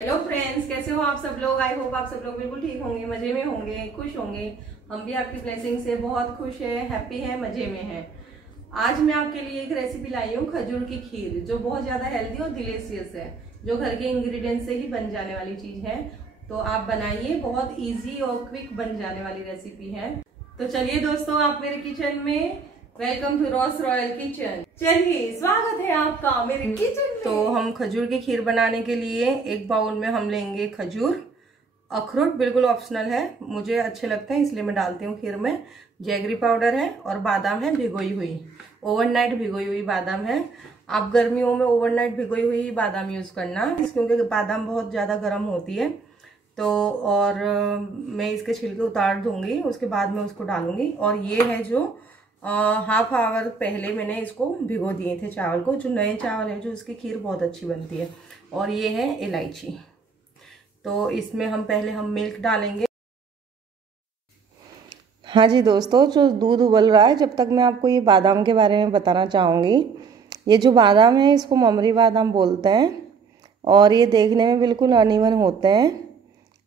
Hello friends, कैसे हो आप सब लोग। आई होप आप सब लोग बिल्कुल ठीक होंगे, मजे में होंगे, खुश होंगे। हम भी आपकी ब्लेसिंग से बहुत खुश है, हैप्पी है, मजे में है। आज मैं आपके लिए एक रेसिपी लाई हूँ खजूर की खीर, जो बहुत ज्यादा हेल्दी और डिलीशियस है, जो घर के इंग्रेडिएंट से ही बन जाने वाली चीज है। तो आप बनाइए, बहुत इजी और क्विक बन जाने वाली रेसिपी है। तो चलिए दोस्तों, आप मेरे किचन में, welcome to Ross Royal kitchen. चलिए, स्वागत है आपका मेरे किचन में। तो हम खजूर की खीर बनाने के लिए एक बाउल में हम लेंगे खजूर। अखरोट बिल्कुल ऑप्शनल है, मुझे अच्छे लगते हैं इसलिए मैं डालती हूँ खीर में। जैगरी पाउडर है और बादाम है भिगोई हुई, ओवरनाइट भिगोई हुई बादाम है। आप गर्मियों में ओवरनाइट भिगोई हुई बादाम यूज करना, क्योंकि बादाम बहुत ज्यादा गर्म होती है। तो और मैं इसके छिलके उतार दूंगी, उसके बाद मैं उसको डालूंगी। और ये है जो हाफ आवर पहले मैंने इसको भिगो दिए थे चावल को, जो नए चावल है, जो इसकी खीर बहुत अच्छी बनती है। और ये है इलायची। तो इसमें हम मिल्क डालेंगे। हाँ जी दोस्तों, जो दूध उबल रहा है, जब तक मैं आपको ये बादाम के बारे में बताना चाहूँगी। ये जो बादाम है इसको ममरी बादाम बोलते हैं, और ये देखने में बिल्कुल अनइवन होते हैं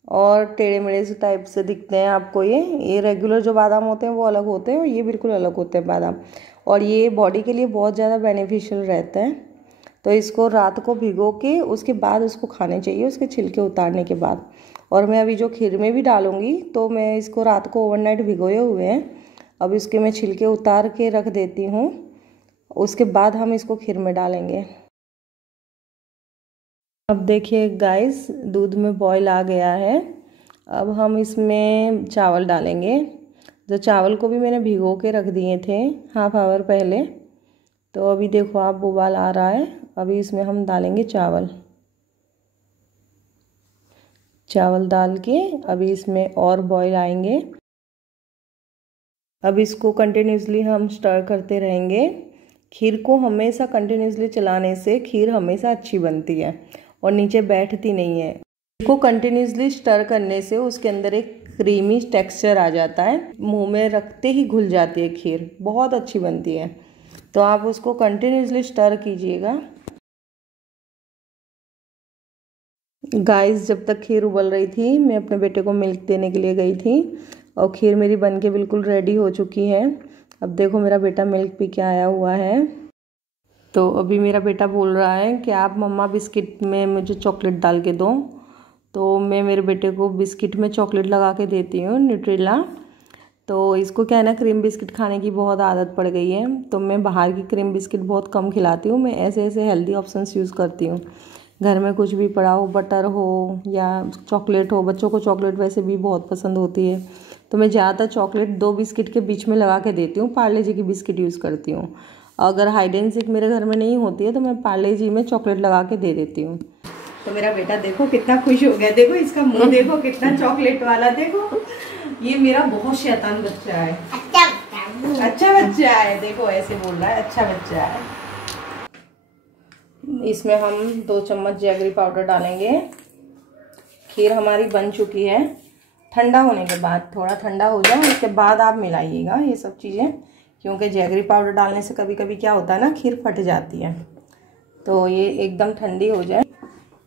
और टेढ़े मेढ़े से टाइप से दिखते हैं आपको। ये रेगुलर जो बादाम होते हैं वो अलग होते हैं, और ये बिल्कुल अलग होते हैं बादाम। और ये बॉडी के लिए बहुत ज़्यादा बेनिफिशियल रहते हैं। तो इसको रात को भिगो के उसके बाद उसको खाने चाहिए, उसके छिलके उतारने के बाद। और मैं अभी जो खीर में भी डालूंगी, तो मैं इसको रात को ओवरनाइट भिगोए हुए हैं। अब इसके मैं छिलके उतार के रख देती हूँ, उसके बाद हम इसको खीर में डालेंगे। अब देखिए गाइस, दूध में बॉईल आ गया है। अब हम इसमें चावल डालेंगे, जो चावल को भी मैंने भिगो के रख दिए थे हाफ आवर पहले। तो अभी देखो आप, उबाल आ रहा है। अभी इसमें हम डालेंगे चावल। चावल डाल के अभी इसमें और बॉईल आएंगे। अब इसको कंटिन्यूसली हम स्टर करते रहेंगे। खीर को हमेशा कंटिन्यूसली चलाने से खीर हमेशा अच्छी बनती है और नीचे बैठती नहीं है। इसको कंटिन्यूसली स्टर करने से उसके अंदर एक क्रीमी टेक्सचर आ जाता है, मुंह में रखते ही घुल जाती है खीर, बहुत अच्छी बनती है। तो आप उसको कंटिन्यूसली स्टर कीजिएगा। गाइस, जब तक खीर उबल रही थी, मैं अपने बेटे को मिल्क देने के लिए गई थी, और खीर मेरी बनके बिल्कुल रेडी हो चुकी है। अब देखो मेरा बेटा मिल्क पी के आया हुआ है। तो अभी मेरा बेटा बोल रहा है कि आप मम्मा बिस्किट में मुझे चॉकलेट डाल के दो। तो मैं मेरे बेटे को बिस्किट में चॉकलेट लगा के देती हूँ, न्यूट्रेला। तो इसको क्या है ना, क्रीम बिस्किट खाने की बहुत आदत पड़ गई है, तो मैं बाहर की क्रीम बिस्किट बहुत कम खिलाती हूँ। मैं ऐसे ऐसे हेल्दी ऑप्शंस यूज़ करती हूँ। घर में कुछ भी पड़ा हो, बटर हो या चॉकलेट हो, बच्चों को चॉकलेट वैसे भी बहुत पसंद होती है, तो मैं ज़्यादातर चॉकलेट 2 बिस्किट के बीच में लगा के देती हूँ। पार्ले जी की बिस्किट यूज़ करती हूँ। अगर हाइड एंड सीक मेरे घर में नहीं होती है, तो मैं पार्ले जी में चॉकलेट लगा के दे देती हूँ। तो मेरा बेटा देखो कितना खुश हो गया, देखो इसका मुंह देखो कितना चॉकलेट वाला। देखो, ये मेरा बहुत शैतान बच्चा है। अच्छा बच्चा है, देखो ऐसे बोल रहा है, अच्छा बच्चा है। इसमें हम 2 चम्मच जैगरी पाउडर डालेंगे। खीर हमारी बन चुकी है। ठंडा होने के बाद, थोड़ा ठंडा हो जाए उसके बाद आप मिलाइएगा ये सब चीज़ें, क्योंकि जैगरी पाउडर डालने से कभी कभी क्या होता है ना, खीर फट जाती है। तो ये एकदम ठंडी हो जाए,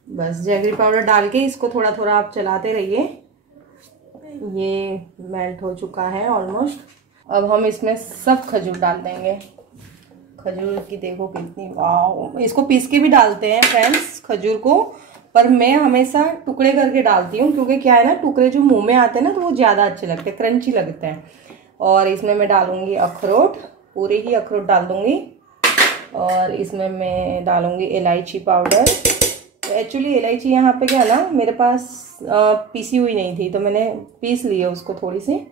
बस जैगरी पाउडर डाल के इसको थोड़ा थोड़ा आप चलाते रहिए। ये मेल्ट हो चुका है ऑलमोस्ट। अब हम इसमें सब खजूर डाल देंगे। खजूर की देखो कितनी, वाह। इसको पीस के भी डालते हैं फ्रेंड्स खजूर को, पर मैं हमेशा टुकड़े करके डालती हूँ, क्योंकि क्या है ना, टुकड़े जो मुंह में आते हैं ना, तो वो ज़्यादा अच्छे लगते हैं, क्रंची लगते हैं। और इसमें मैं डालूंगी अखरोट, पूरे ही अखरोट डाल दूंगी। और इसमें मैं डालूंगी इलायची पाउडर। एक्चुअली इलायची यहाँ पे क्या है ना, मेरे पास पीसी हुई नहीं थी, तो मैंने पीस ली है उसको थोड़ी सी।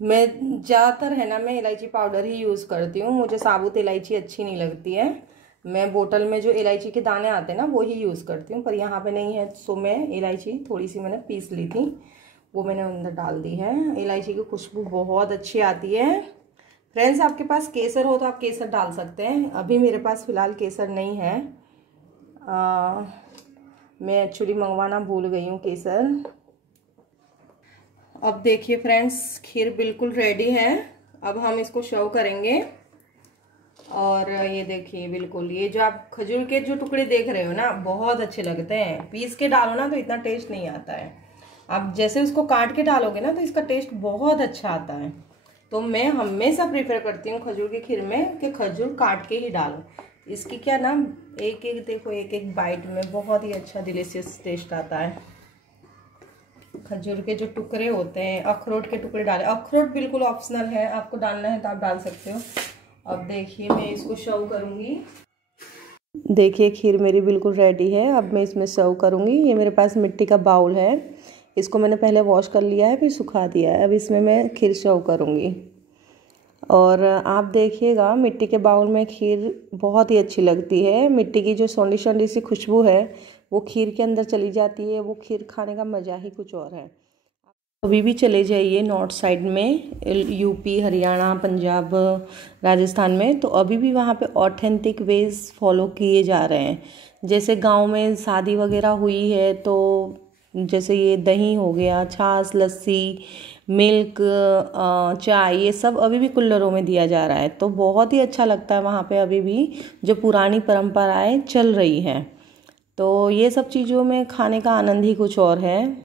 मैं ज़्यादातर है ना, मैं इलायची पाउडर ही यूज़ करती हूँ, मुझे साबुत इलायची अच्छी नहीं लगती है। मैं बोतल में जो इलायची के दाने आते हैं ना, वो ही यूज़ करती हूँ, पर यहाँ पे नहीं है, तो मैं इलायची थोड़ी सी मैंने पीस ली थी, वो मैंने अंदर डाल दी है। इलायची की खुशबू बहुत अच्छी आती है। फ्रेंड्स, आपके पास केसर हो तो आप केसर डाल सकते हैं। अभी मेरे पास फ़िलहाल केसर नहीं है। मैं एक्चुअली मंगवाना भूल गई हूँ केसर। अब देखिए फ्रेंड्स, खीर बिल्कुल रेडी है। अब हम इसको सर्व करेंगे। और ये देखिए बिल्कुल, ये जो आप खजूर के जो टुकड़े देख रहे हो ना, बहुत अच्छे लगते हैं। पीस के डालो ना तो इतना टेस्ट नहीं आता है। आप जैसे उसको काट के डालोगे ना तो इसका टेस्ट बहुत अच्छा आता है। तो मैं हमेशा प्रेफर करती हूँ खजूर की खीर में कि खजूर काट के ही डालो। इसकी क्या ना, एक एक देखो, एक एक बाइट में बहुत ही अच्छा डिलीशियस टेस्ट आता है। खजूर के जो टुकड़े होते हैं, अखरोट के टुकड़े डाले, अखरोट बिल्कुल ऑप्शनल है, आपको डालना है तो आप डाल सकते हो। अब देखिए मैं इसको सर्व करूँगी। देखिए खीर मेरी बिल्कुल रेडी है। अब मैं इसमें सर्व करूँगी। ये मेरे पास मिट्टी का बाउल है, इसको मैंने पहले वॉश कर लिया है, फिर सुखा दिया है। अब इसमें मैं खीर सर्व करूँगी। और आप देखिएगा मिट्टी के बाउल में खीर बहुत ही अच्छी लगती है। मिट्टी की जो सौंधी सौंधी सी खुशबू है वो खीर के अंदर चली जाती है। वो खीर खाने का मज़ा ही कुछ और है। अभी भी चले जाइए नॉर्थ साइड में, यूपी, हरियाणा, पंजाब, राजस्थान में, तो अभी भी वहाँ पे ऑथेंटिक वेज फॉलो किए जा रहे हैं। जैसे गांव में शादी वगैरह हुई है तो जैसे ये दही हो गया, छाछ, लस्सी, मिल्क, चाय, ये सब अभी भी कुल्लरों में दिया जा रहा है। तो बहुत ही अच्छा लगता है वहाँ पे अभी भी जो पुरानी परंपराएं चल रही हैं। तो ये सब चीज़ों में खाने का आनंद ही कुछ और है।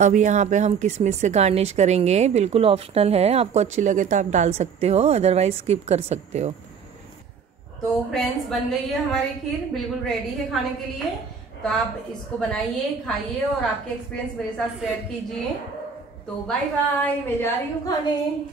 अब यहाँ पे हम किशमिश से गार्निश करेंगे, बिल्कुल ऑप्शनल है, आपको अच्छी लगे तो आप डाल सकते हो, अदरवाइज स्किप कर सकते हो। तो फ्रेंड्स बन गई है हमारी खीर, बिल्कुल रेडी है खाने के लिए। तो आप इसको बनाइए, खाइए और आपके एक्सपीरियंस मेरे साथ शेयर कीजिए। तो बाय बाय, मैं जा रही हूँ खाने।